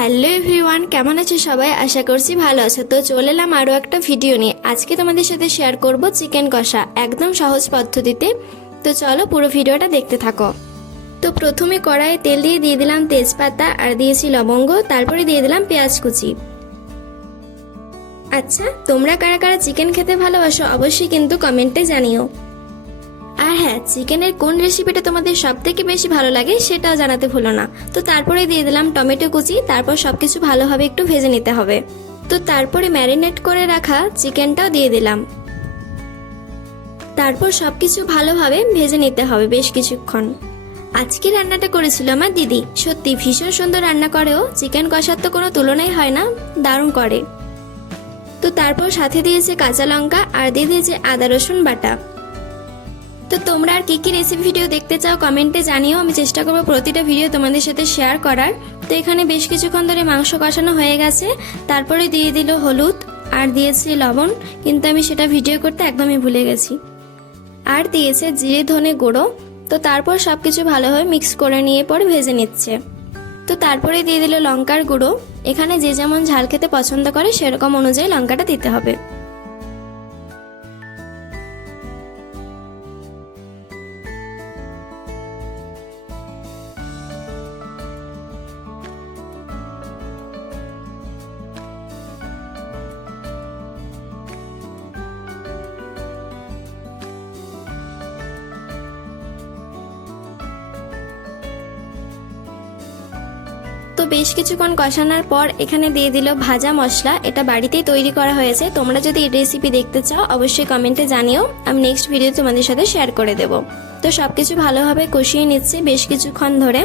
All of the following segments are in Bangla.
হ্যালো এভরিওয়ান, কেমন আছো সবাই? আশা করছি ভালো আছো। তো চলে এলাম আরও একটা ভিডিও নিয়ে। আজকে তোমাদের সাথে শেয়ার করব চিকেন কষা, একদম সহজ পদ্ধতিতে। তো চলো পুরো ভিডিওটা দেখতে থাকো। তো প্রথমে কড়াইয়ে তেল দিয়ে দিলাম তেজপাতা আর দিয়েছি লবঙ্গ, তারপরে দিয়ে দিলাম পেঁয়াজ কুচি। আচ্ছা, তোমরা কারা কারা চিকেন খেতে ভালোবাসো অবশ্যই কিন্তু কমেন্টে জানিও। আর হ্যাঁ, চিকেনের কোন রেসিপিটা তোমাদের সব থেকে বেশি ভালো লাগে সেটাও জানাতে ভুলো না। তো তারপরে দিয়ে দিলাম টমেটো কুচি, তারপর সবকিছু ভালোভাবে একটু ভেজে নিতে হবে। তো তারপরে ম্যারিনেট করে রাখা চিকেনটাও দিয়ে দিলাম, তারপর সবকিছু ভালোভাবে ভেজে নিতে হবে বেশ কিছুক্ষণ। আজকে রান্নাটা করেছিল আমার দিদি, সত্যি ভীষণ সুন্দর রান্না করেও, চিকেন কষার তো কোনো তুলনাই হয় না, দারুণ করে। তো তারপর সাথে দিয়েছে কাঁচা লঙ্কা আর দিয়ে দিয়েছে আদা রসুন বাটা। তো তোমরা আর কি রেসিপি ভিডিও দেখতে চাও কমেন্টে জানিও, আমি চেষ্টা করবো প্রতিটা ভিডিও তোমাদের সাথে শেয়ার করার। তো এখানে বেশ কিছুক্ষণ ধরে মাংস কষানো হয়ে গেছে, তারপরে দিয়ে দিল হলুদ আর দিয়েছি লবণ, কিন্তু আমি সেটা ভিডিও করতে একদমই ভুলে গেছি। আর দিয়েছে জিরে ধনে গুঁড়ো। তো তারপর সবকিছু ভালোভাবে মিক্স করে নিয়ে পরে ভেজে নিচ্ছে। তো তারপরে দিয়ে দিল লঙ্কার গুঁড়ো। এখানে যে যেমন ঝাল খেতে পছন্দ করে সেরকম অনুযায়ী লঙ্কাটা দিতে হবে। তো বেশ কিছুক্ষণ কষানোর পর এখানে দিয়ে দিল ভাজা মশলা। এটা বাড়িতেই তৈরি করা হয়েছে। তোমরা যদি এই রেসিপি দেখতে চাও অবশ্যই কমেন্টে জানিও, আমি নেক্সট ভিডিও তোমাদের সাথে শেয়ার করে দেব। তো সবকিছু ভালোভাবে কষিয়ে নিচ্ছি বেশ কিছুক্ষণ ধরে।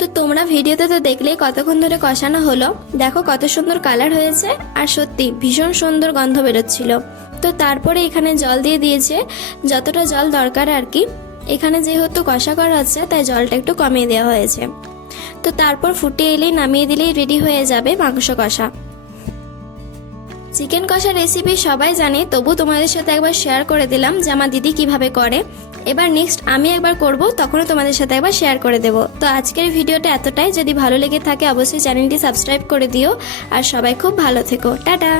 তো তোমরা ভিডিওতে তো দেখলেই কতক্ষণ ধরে কষানো হলো, দেখো কত সুন্দর কালার হয়েছে, আর সত্যি ভীষণ সুন্দর গন্ধ বেরোচ্ছিল। তো তারপরে এখানে জল দিয়ে দিয়েছে, যতটা জল দরকার আর কি। এখানে যেহেতু কষা করা হচ্ছে তাই জলটা একটু কমিয়ে দেওয়া হয়েছে। তো তারপর ফুটে এলেই নামিয়ে দিলেই রেডি হয়ে যাবে মাংস কষা। চিকেন কষা রেসিপি সবাই জানে, তবু তোমাদের সাথে একবার শেয়ার করে দিলাম যে আমার দিদি কিভাবে করে। এবার নেক্সট আমি একবার করব, তখনও তোমাদের সাথে একবার শেয়ার করে দেব। তো আজকের ভিডিওটা এতটাই, যদি ভালো লেগে থাকে অবশ্যই চ্যানেলটি সাবস্ক্রাইব করে দিও। আর সবাই খুব ভালো থেকো, টাটা।